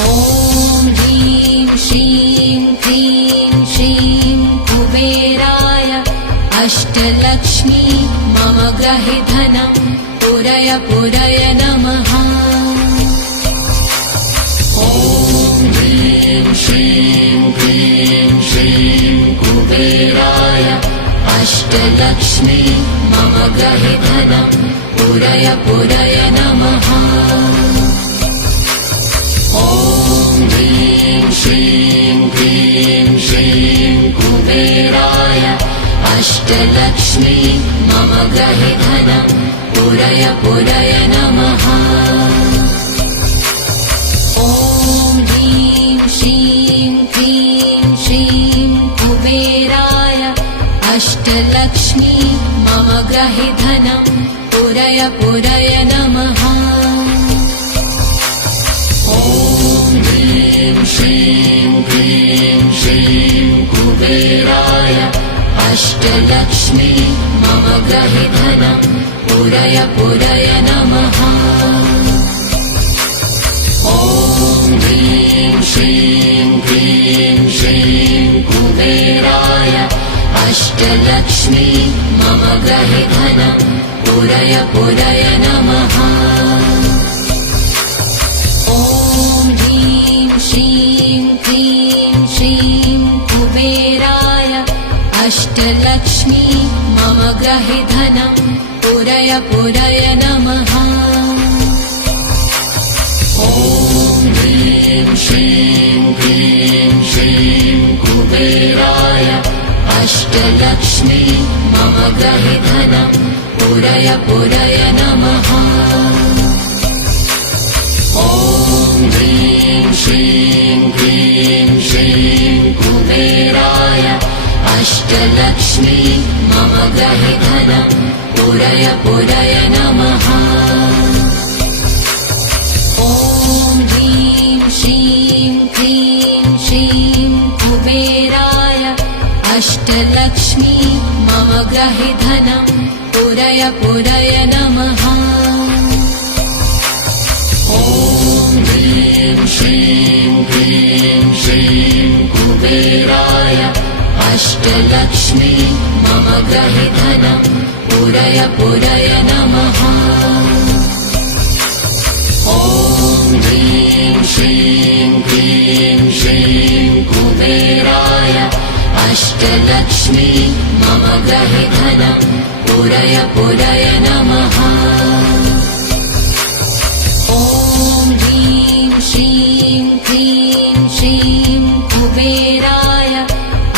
ॐ ह्रीं श्रीं क्रीं श्रीं कुबेराय अष्टलक्ष्मी मम गृहे धनं पूरय पूरय नमः। ॐ ह्रीं श्रीं क्रीं श्रीं कुबेराय अष्टलक्ष्मी मम गृहे धनं पूरय पूरय नमः। ॐ ह्रीं श्रीं क्रीं श्रीं कुबेराय अष्टलक्ष्मी मम गृहे धनं पूरय पूरय नमः। ॐ ह्रीं श्रीं क्रीं श्रीं कुबेराय अष्टलक्ष्मी मम गृहे धनं पूरय पूरय नमः। ॐ ह्रीं श्रीं क्रीं श्रीं कुबेराय अष्टलक्ष्मी मम गृहे धनं पूरय पूरय नमः। ॐ ह्रीं श्रीं क्रीं श्रीं कुबेराय अष्टलक्ष्मी मम गृहे धनं पूरय पूरय नमः। ॐ ह्रीं श्रीं क्रीं श्रीं कुबेराय अष्टलक्ष्मी मम गृहे धनं पूरय पूरय नमः। ॐ ह्रीं श्रीं क्रीं श्रीं कुबेराय अष्टलक्ष्मी मम गृहे धनं पूरय पूरय नमः। ॐ ह्रीं श्रीं क्रीं श्रीं कुबेराय अष्टलक्ष्मी मम गृहे धनं पूरय पूरय नमः। ॐ ह्रीं श्रीं क्रीं श्रीं कुबेराय अष्टलक्ष्मी मम गृहे धनं पूरय पूरय नमः। ॐ ह्रीं श्रीं क्रीं श्रीं कुबेराय अष्टलक्ष्मी मम गृहे धनं पूरय पूरय नमः। ॐ ह्रीं श्रीं क्रीं श्रीं कुबेराय अष्टलक्ष्मी मम गृहे धनं पूरय पूरय नमः। ॐ ह्रीं श्रीं क्रीं श्रीं कुबेराय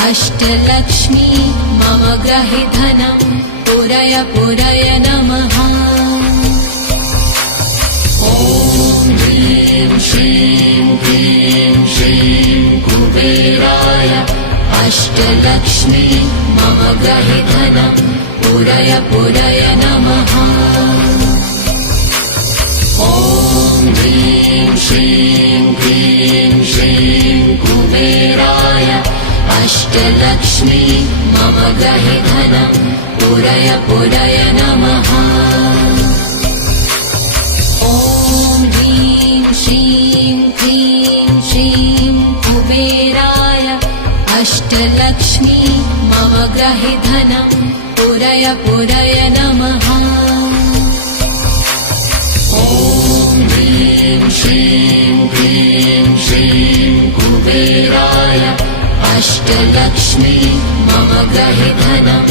अष्टलक्ष्मी मम गृहे धनं पूरय पूरय नमः। ॐ ह्रीं श्रीं क्रीं श्रीं कुबेराय अष्टलक्ष्मी मम गृहे धनं पूरय पूरय नमः। ॐ ह्रीं श्रीं क्रीं श्रीं कुबेराय अष्टलक्ष्मी मम गृहे धनं पूरय पूरय नमः। ॐ ह्रीं श्रीं क्रीं श्रीं कुबेराय अष्टलक्ष्मी मम गृहे धनं पूरय पूरय नमः। ॐ ह्रीं श्रीं क्रीं श्रीं कुबेराय अष्टलक्ष्मी मम गृहे धनं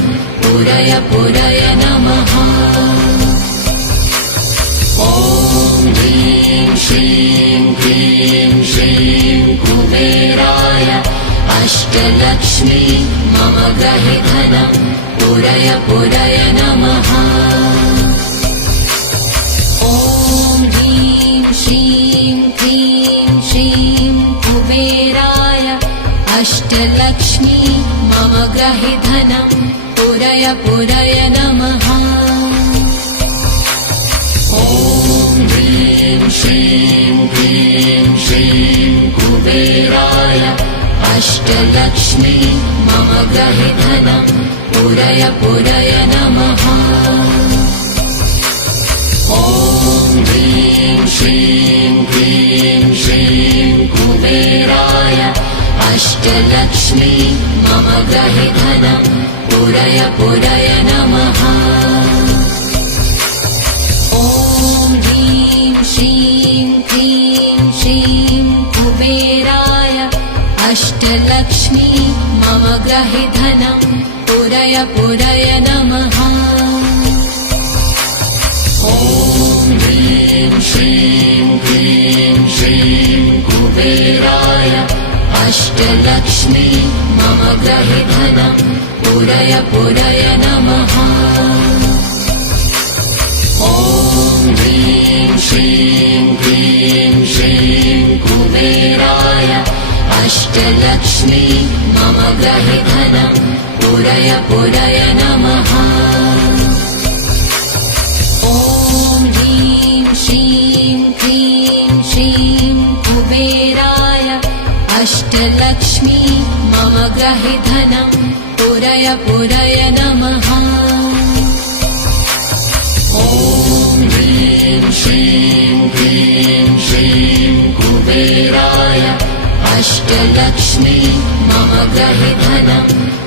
पूरय पूरय नमः। ॐ ह्रीं श्रीं क्रीं श्रीं कुबेराय अष्टलक्ष्मी मम गृहे धनं पूरय पूरय नमः। ॐ ह्रीं श्रीं क्रीं श्रीं कुबेराय अष्टलक्ष्मी मम गृहे धनं पूरय पूरय नमः। ॐ ह्रीं श्रीं क्रीं श्रीं कुबेराय अष्टलक्ष्मी मम गृहे धनं पूरय पूरय नमः। ॐ ह्रीं श्रीं क्रीं श्रीं अष्टलक्ष्मी मम गृहे धनं पूरय पूरय नमः। ॐ ह्रीं श्रीं क्लीं श्रीं कुबेराय अष्टलक्ष्मी मम गृहे धनं पूरय पूरय नमः। ॐ ह्रीं श्रीं क्लीं श्रीं कुबेराय अष्टलक्ष्मी मम गृहे धनं पूरय पूरय नमः। ॐ ह्रीं श्रीं क्लीं श्रीं कुबेराय अष्टलक्ष्मी मम गृहे धनं पूरय पूरय नमः। ॐ ह्रीं श्रीं क्लीं श्रीं कुबेराय अष्टलक्ष्मी मम गृहे धनं पूरय पूरय नमः। ॐ ह्रीं श्रीं क्लीं श्रीं कुबेराय अष्टलक्ष्मी मम गृहे धनं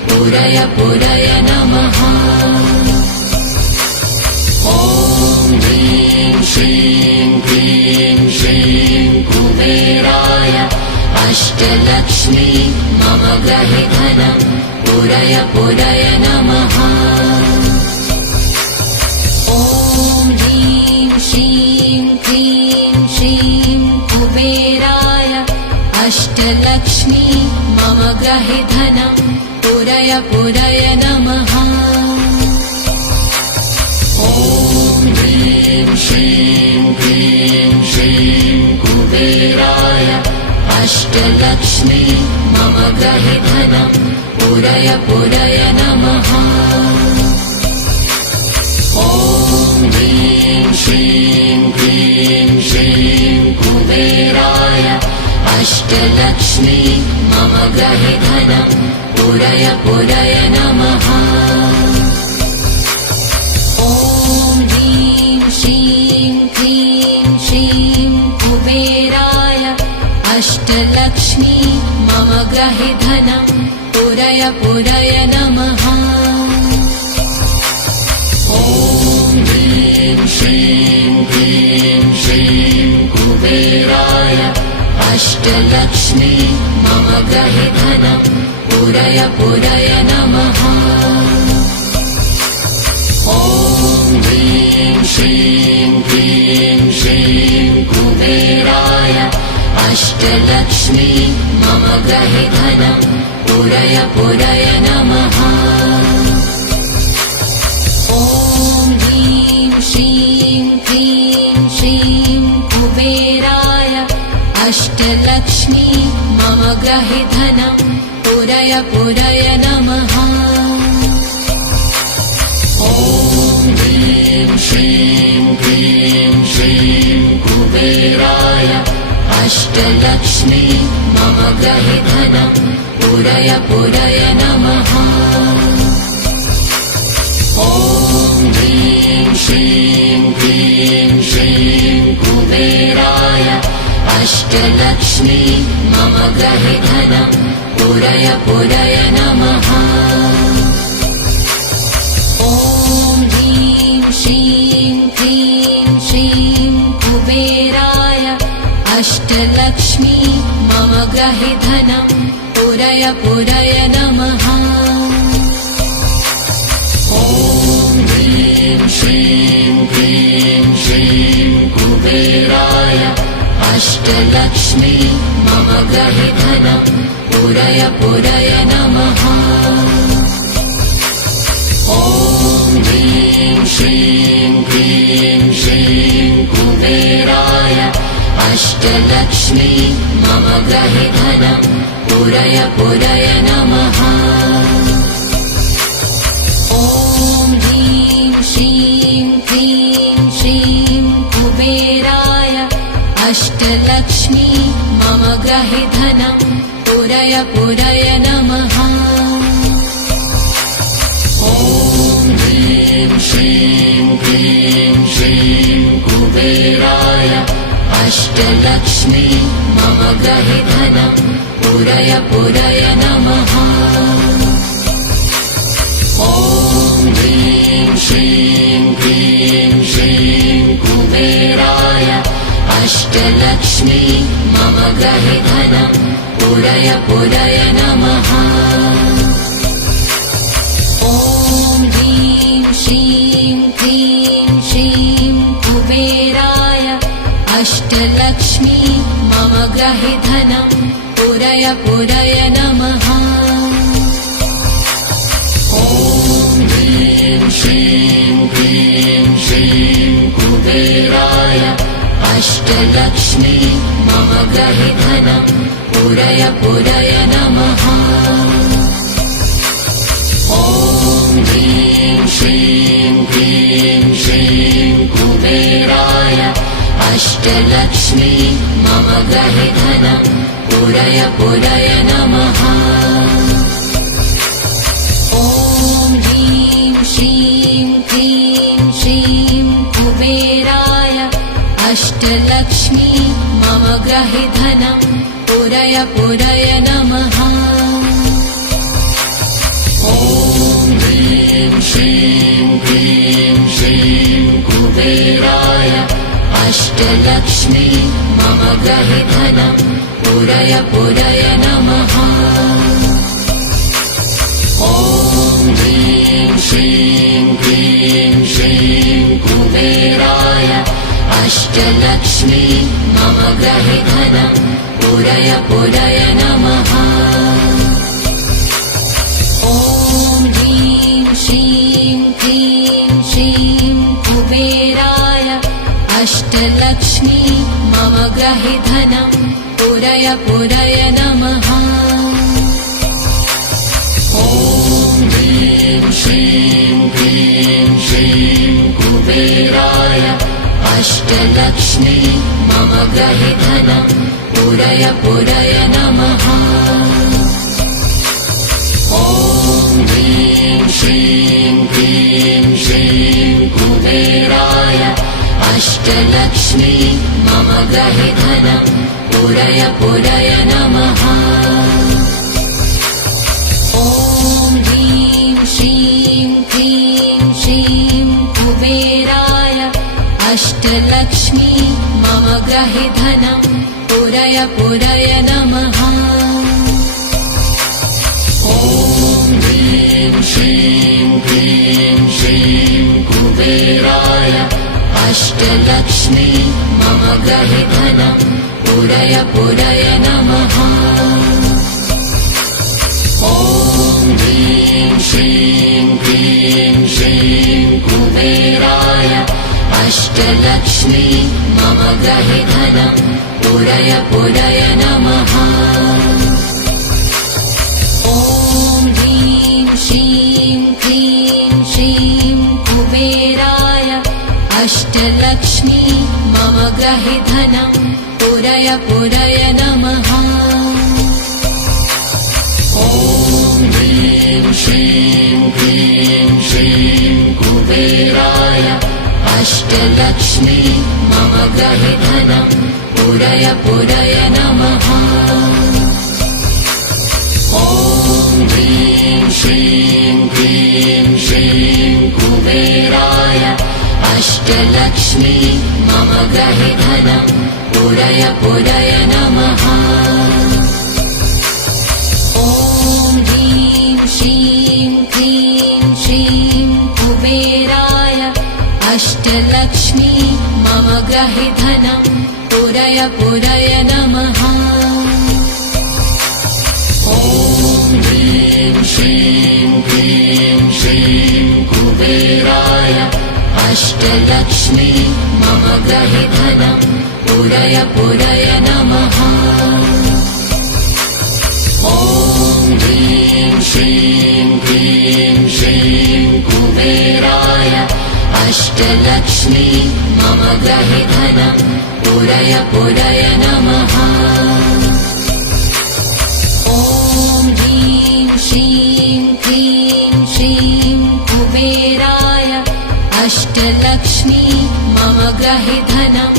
पूरय पूरय नमः। ॐ ह्रीं श्रीं क्लीं श्रीं कुबेराय अष्टलक्ष्मी मम गृहे धनं पूरय पूरय नमः। ॐ ह्रीं श्रीं क्लीं श्रीं कुबेराय अष्टलक्ष्मी मम गृहे धनं पूरय पूरय नमः। ॐ ह्रीं श्रीं क्लीं श्रीं कुबेराय अष्टलक्ष्मी मम गृहे धनं पूरय पूरय नमः। ॐ ह्रीं श्रीं क्लीं श्रीं कुबेराय अष्टलक्ष्मी मम गृहे धनं पूरय पूरय नमः। ॐ ह्रीं श्रीं क्लीं श्रीं कुबेराय अष्टलक्ष्मी मम गृहे धनं पूरय पूरय नमः। ॐ ह्रीं श्रीं क्लीं श्रीं कुबेराय अष्टलक्ष्मी मम गृहे धनं पूरय पूरय नमः। ॐ ह्रीं श्रीं क्लीं श्रीं कुबेराय अष्टलक्ष्मी मम गृहे धनं पूरय पूरय नमः। ॐ ह्रीं श्रीं क्लीं श्रीं कुबेराय अष्टलक्ष्मी मम गृहे धनं पूरय पूरय नमः। ॐ ह्रीं श्रीं क्लीं श्रीं कुबेराय अष्टलक्ष्मी मम गृहे धनं पूरय पूरय नमः। ॐ ह्रीं श्रीं क्लीं श्रीं कुबेराय अष्टलक्ष्मी मम गृहे धनं पूरय पूरय नमः। ॐ ह्रीं श्रीं क्लीं श्रीं कुबेराय अष्टलक्ष्मी मम गृहे धनं पूरय पूरय नमः। ॐ ह्रीं श्रीं क्लीं श्रीं कुबेराय अष्टलक्ष्मी मम गृहे धनं पूरय पूरय नमः। ॐ ह्रीं श्रीं क्लीं श्रीं कुबेराय अष्टलक्ष्मी मम गृहे धनं पूरय पूरय नमः। ॐ ह्रीं श्रीं क्लीं श्रीं कुबेराय अष्टलक्ष्मी मम गृहे धनं पूरय पूरय नमः। ॐ ह्रीं श्रीं क्लीं श्रीं कुबेराय अष्टलक्ष्मी मम गृहे धनं पूरय पूरय नमः। ॐ ह्रीं श्रीं क्लीं श्रीं कुबेराय अष्टलक्ष्मी मम गृहे धनं पूरय पूरय नमः। ॐ ह्रीं श्रीं क्लीं श्रीं कुबेराय अष्टलक्ष्मी मम गृहे धनं पूरय पूरय नमः। ॐ ह्रीं श्रीं क्लीं श्रीं कुबेराय अष्टलक्ष्मी मम गृहे धनं पूरय पूरय नमः। ॐ ह्रीं श्रीं क्लीं श्रीं कुबेराय अष्टलक्ष्मी मम गृहे धनं पूरय पूरय नमः। ॐ ह्रीं श्रीं क्लीं श्रीं कुबेराय अष्टलक्ष्मी मम गृहे धनं पूरय पूरय नमः। ॐ ह्रीं श्रीं क्लीं श्रीं कुबेराय अष्टलक्ष्मी मम गृहे धनं पूरय पूरय नमः। ॐ ह्रीं श्रीं क्लीं श्रीं कुबेराय अष्टलक्ष्मी मम गृहे धनं पूरय पूरय नमः। ॐ ह्रीं श्रीं क्लीं श्रीं कुबेराय अष्टलक्ष्मी मम गृहे धनं पूरय पूरय नमः। ॐ ह्रीं श्रीं क्लीं श्रीं कुबेराय अष्टलक्ष्मी मम गृहे धनं पूरय पूरय नमः। ॐ ह्रीं श्रीं क्लीं श्रीं कुबेराय अष्टलक्ष्मी मम गृहे धनं पूरय पूरय नमः। ॐ ह्रीं श्रीं क्लीं श्रीं कुबेराय अष्टलक्ष्मी मम गृहे धनं पूरय पूरय नमः। ॐ ह्रीं श्रीं क्लीं श्रीं कुबेराय अष्टलक्ष्मी मम गृहे धनं पूरय पूरय नमः। ॐ ह्रीं श्रीं क्लीं श्रीं कुबेराय अष्टलक्ष्मी मम गृहे धनं पूरय पूरय नमः। ॐ ह्रीं श्रीं क्लीं श्रीं कुबेराय अष्टलक्ष्मी मम गृहे धनं पूरय पूरय नमः। ॐ ह्रीं श्रीं क्लीं श्रीं कुबेराय अष्टलक्ष्मी मम गृहे धनं पूरय पूरय नमः। ॐ ह्रीं श्रीं क्लीं श्रीं कुबेराय अष्टलक्ष्मी मम गृहे धनं पूरय पूरय नमः। ॐ ह्रीं श्रीं क्लीं श्रीं कुबेराय अष्टलक्ष्मी मम गृहे धनं पूरय पूरय नमः। ॐ ह्रीं श्रीं क्लीं श्रीं कुबेराय अष्टलक्ष्मी मम गृहे धनं पूरय पूरय नमः। ॐ ह्रीं श्रीं क्लीं श्रीं कुबेराय अष्टलक्ष्मी मम गृहे धनं पूरय पूरय नमः। ॐ ह्रीं श्रीं क्लीं श्रीं कुबेराय अष्टलक्ष्मी मम गृहे धनं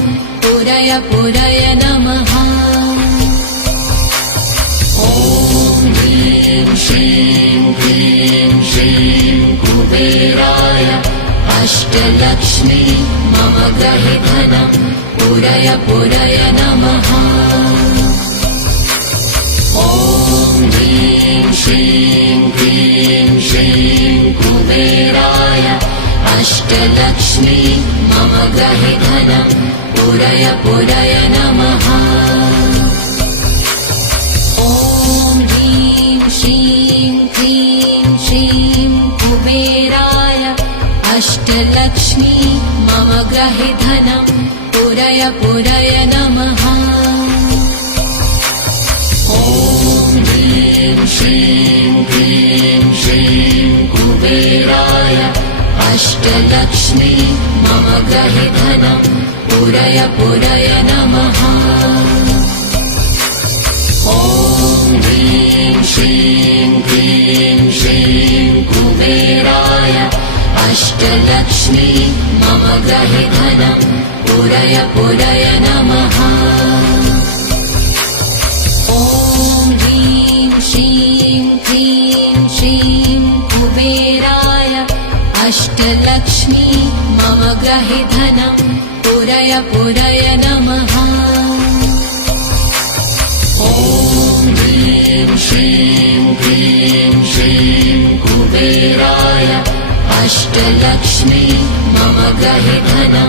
पूरय पूरय नमः। कुबेराय अष्टलक्ष्मी मम गृहे धनं पूरय पूरय नमः। ॐ ह्रीं श्रीं क्लीं श्रीं कुबेराय अष्टलक्ष्मी मम गृहे धनं पूरय पूरय नमः। ॐ ह्रीं श्रीं क्लीं श्रीं कुबेराय अष्टलक्ष्मी मम गृहे धनं पूरय पूरय नमः। ॐ ह्रीं श्रीं क्लीं श्रीं कुबेराय अष्टलक्ष्मी मम गृहे धनं पूरय पूरय नमः। ॐ ह्रीं श्रीं क्लीं श्रीं कुबेराय अष्टलक्ष्मी मम गृहे धनं पूरय पूरय नमः। ॐ ह्रीं श्रीं क्लीं श्रीं कुबेराय अष्टलक्ष्मी मम गृहे धनं पूरय पूरय नमः। ॐ ह्रीं श्रीं क्लीं श्रीं कुबेराय अष्टलक्ष्मी मम गृहे धनं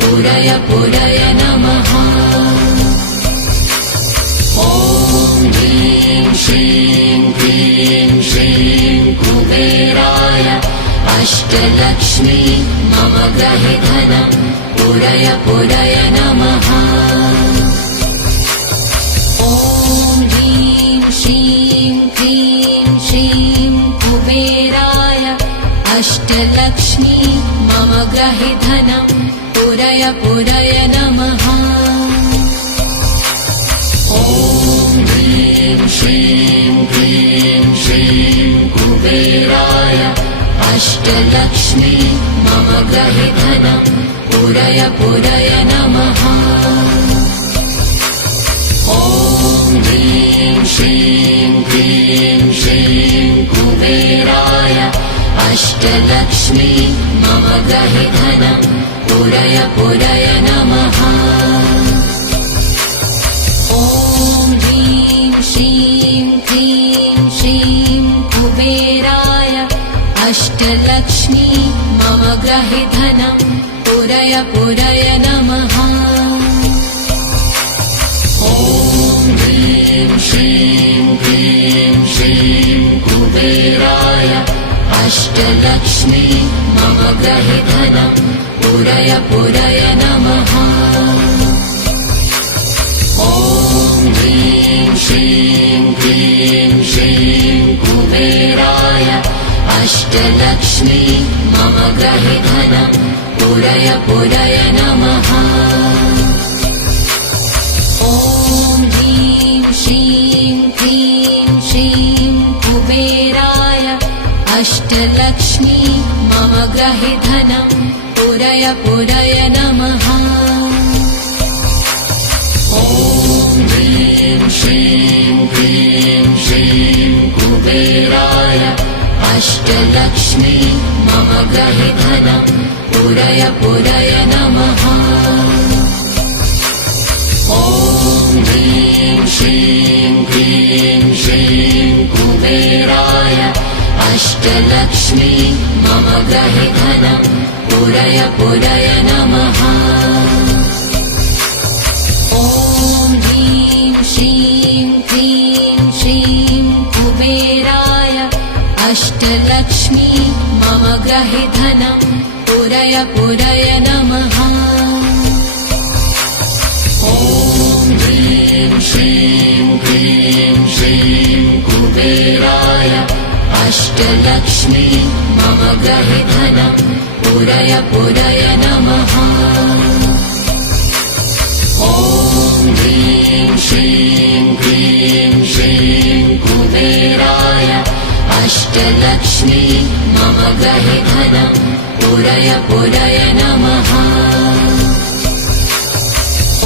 पूरय पूरय नमः। ॐ ह्रीं श्रीं क्लीं श्रीं कुबेराय अष्टलक्ष्मी मम गृहे धनं पूरय पूरय नमः। ॐ ह्रीं श्रीं क्लीं श्रीं कुबेराय अष्टलक्ष्मी मम गृहे धनं पूरय पूरय नमः। ॐ ह्रीं श्रीं क्लीं श्रीं कुबेराय अष्टलक्ष्मी मम गृहे धनं पूरय पूरय नमः। ॐ ह्रीं श्रीं क्लीं श्रीं कुबेराय अष्टलक्ष्मी मम गृहे धनं पूरय पूरय नमः। ॐ ह्रीं श्रीं क्लीं श्रीं कुबेराय अष्टलक्ष्मी मम गृहे धनं पूरय पूरय नमः। ॐ ह्रीं श्रीं क्लीं श्रीं कुबेराय अष्टलक्ष्मी मम गृहे धनं पूरय पूरय नमः। ॐ ह्रीं श्रीं क्लीं श्रीं कुबेराय अष्टलक्ष्मी मम गृहे धनं पूरय पूरय नमः। ॐ ह्रीं श्रीं क्लीं श्रीं कुबेराय अष्टलक्ष्मी मम गृहे धनं पूरय पूरय नमः। ॐ ह्रीं श्रीं क्लीं श्रीं कुबेराय अष्टलक्ष्मी मम गृहे धनं पूरय पूरय नमः। ॐ ह्रीं श्रीं क्लीं श्रीं कुबेराय अष्टलक्ष्मी मम गृहे धनं पूरय पूरय नमः। ॐ ह्रीं श्रीं क्लीं श्रीं कुबेराय अष्टलक्ष्मी मम गृहे धनं पूरय पूरय नमः। ॐ ह्रीं श्रीं क्लीं श्रीं कुबेराय अष्टलक्ष्मी मम गृहे धनं पूरय पूरय नमः। ॐ ह्रीं श्रीं क्लीं श्रीं कुबेराय अष्टलक्ष्मी मम गृहे धनं पूरय पूरय नमः।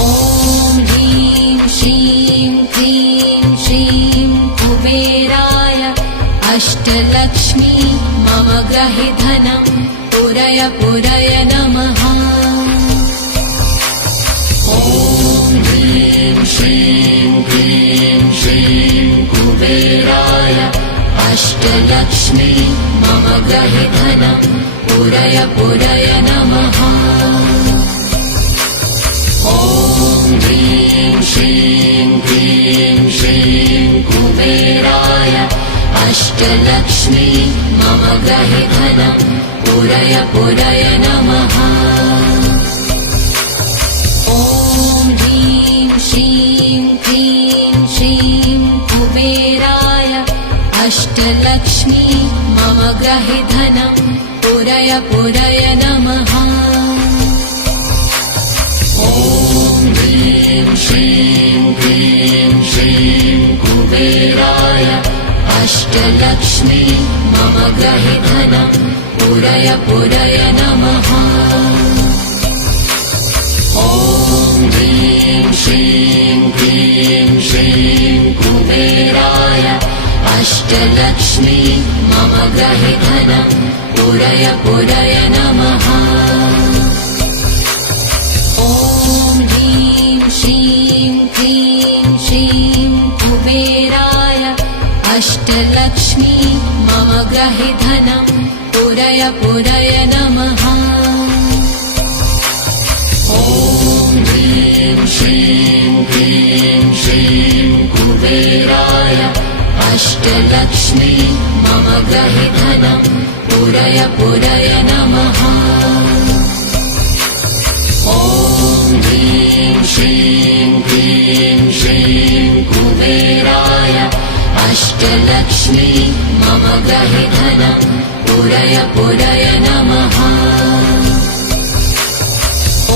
ॐ ह्रीं श्रीं क्लीं श्रीं कुबेराय अष्टलक्ष्मी मम मम ग्रहि धनं पुरय पुरय नमः। ॐ ह्रीं श्रीं क्लीं श्रीं कुबेराय अष्टलक्ष्मी मम ग्रहि धनं पुरय पुरय नमः। ॐ ह्रीं श्रीं क्लीं श्रीं कुबेराय अष्टलक्ष्मी मम ग्रहि धनं पुरय पुरय नमः। ॐ ह्रीं श्रीं क्लीं श्रीं कुबेराय अष्टलक्ष्मी मम ग्रहि धनं पुरय पुरय नमः। ॐ ह्रीं श्रीं क्लीं श्रीं कुबेराय अष्टलक्ष्मी मम ग्रहि धनं पुरय पुरय नमः। ॐ ह्रीं श्रीं क्लीं श्रीं कुबेराय अष्टलक्ष्मी मम ग्रहि धनं पुरय पुरय नमः। ॐ ह्रीं श्रीं क्लीं श्रीं कुबेराय अष्टलक्ष्मी मम ग्रहि धनं पुरय पुरय नमः। ॐ ह्रीं श्रीं क्लीं श्रीं कुबेराय अष्टलक्ष्मी मम ग्रहि धनं पुरय पुरय नमः। ॐ ह्रीं श्रीं क्लीं श्रीं कुबेराय अष्टलक्ष्मी मम ग्रहि धनं पुरय पुरय नमः।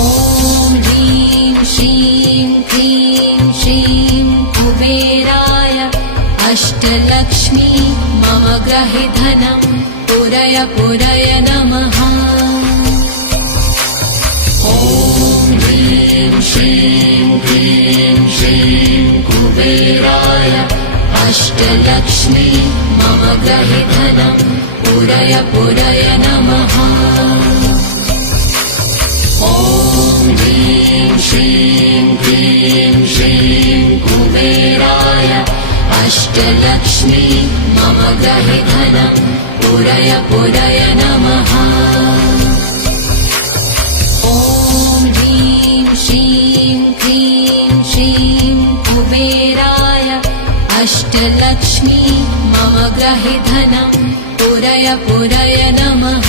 ॐ ह्रीं श्रीं क्लीं श्रीं कुबेराय अष्टलक्ष्मी मम ग्रहि धनं पुरय पुरय नमः। ॐ ह्रीं श्रीं क्लीं श्रीं कुबेराय अष्टलक्ष्मी मम ग्रहि धनं पुरय पुरय नमः। ॐ ह्रीं श्रीं क्लीं श्रीं कुबेराय अष्टलक्ष्मी मम ग्रहि धनं पुरय पुरय नमः। ॐ ह्रीं श्रीं क्लीं श्रीं कुबेराय अष्टलक्ष्मी मम ग्रहि धनं पुरय पुरय नमः।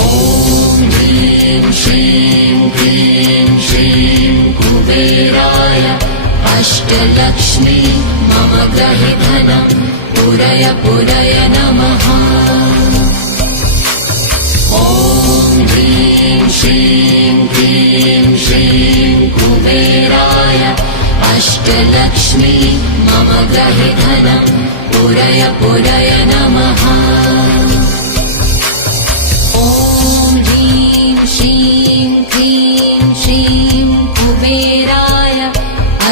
ॐ ह्रीं श्रीं क्लीं श्रीं कुबेराय अष्टलक्ष्मी मम ग्रहि धनं पुरय पुरय नमः। ॐ ह्रीं श्रीं क्लीं श्रीं कुबेराय अष्टलक्ष्मी मम ग्रहि धनं पुरय पुरय नमः। ॐ ह्रीं श्रीं क्लीं श्रीं कुबेराय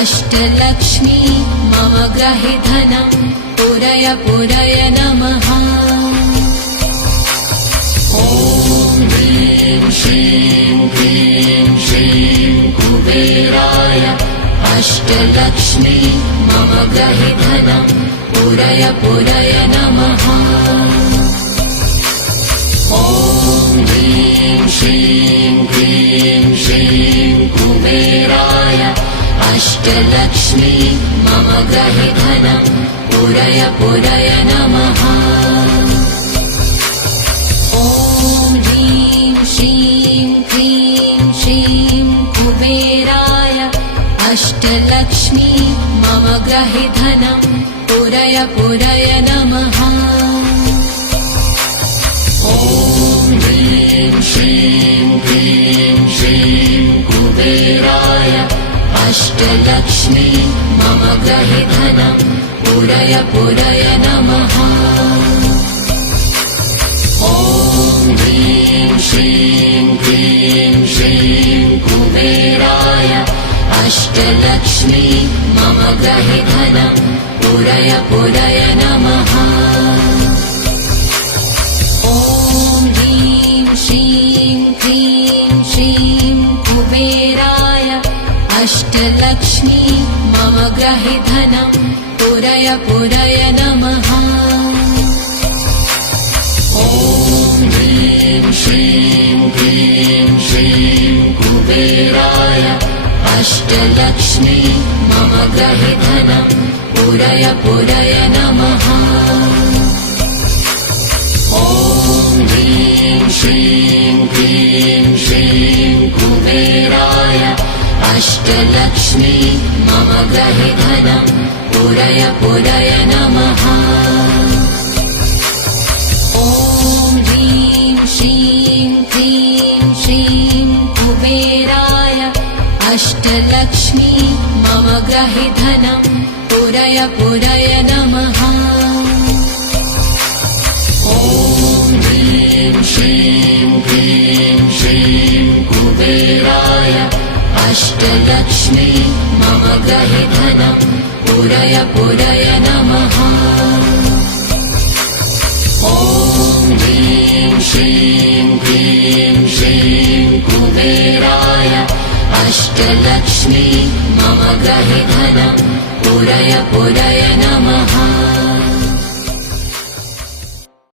अष्टलक्ष्मी मम ग्रहि धनं पुरय पुरय नमः। ॐ ह्रीं श्रीं क्लीं श्रीं कुबेराय अष्टलक्ष्मी मम ग्रहि धनं पुरय पुरय नमः। ॐ ह्रीं श्रीं क्लीं श्रीं कुबेराय अष्टलक्ष्मी मम ग्रहि धनं पुरय पुरय नमः। ॐ ह्रीं श्रीं क्लीं श्रीं कुबेराय अष्टलक्ष्मी मम ग्रहि धनं पुरय पुरय नमः। ॐ ह्रीं श्रीं क्लीं श्रीं कुबेराय अष्टलक्ष्मी मम ग्रहि धनं पुरय पुरय नमः। ॐ ह्रीं श्रीं क्लीं श्रीं कुबेराय अष्टलक्ष्मी मम ग्रहि धनं पुरय पुरय नमः। अष्टलक्ष्मी मम ग्रहे धनं पुरय पुरय नमः। ॐ ह्रीं श्रीं क्लीं श्रीं कुबेराय अष्टलक्ष्मी मम ग्रहे धनं पुरय पुरय नमः। ॐ ह्रीं श्रीं क्लीं श्रीं कुबेराय अष्टलक्ष्मी मम ग्रहे धनं पुरय पुरय नमः। ॐ ह्रीं श्रीं क्लीं श्रीं कुबेराय अष्टलक्ष्मी मम ग्रहे धनं पुरय पुरय नमः। ॐ ह्रीं श्रीं क्लीं श्रीं कुबेराय अष्टलक्ष्मी मम ग्रहे धनं पुरय पुरय नमः। ॐ ह्रीं श्रीं क्लीं श्रीं कुबेराय अष्टलक्ष्मी मम ग्रहे धनं पुरय पुरय नमः।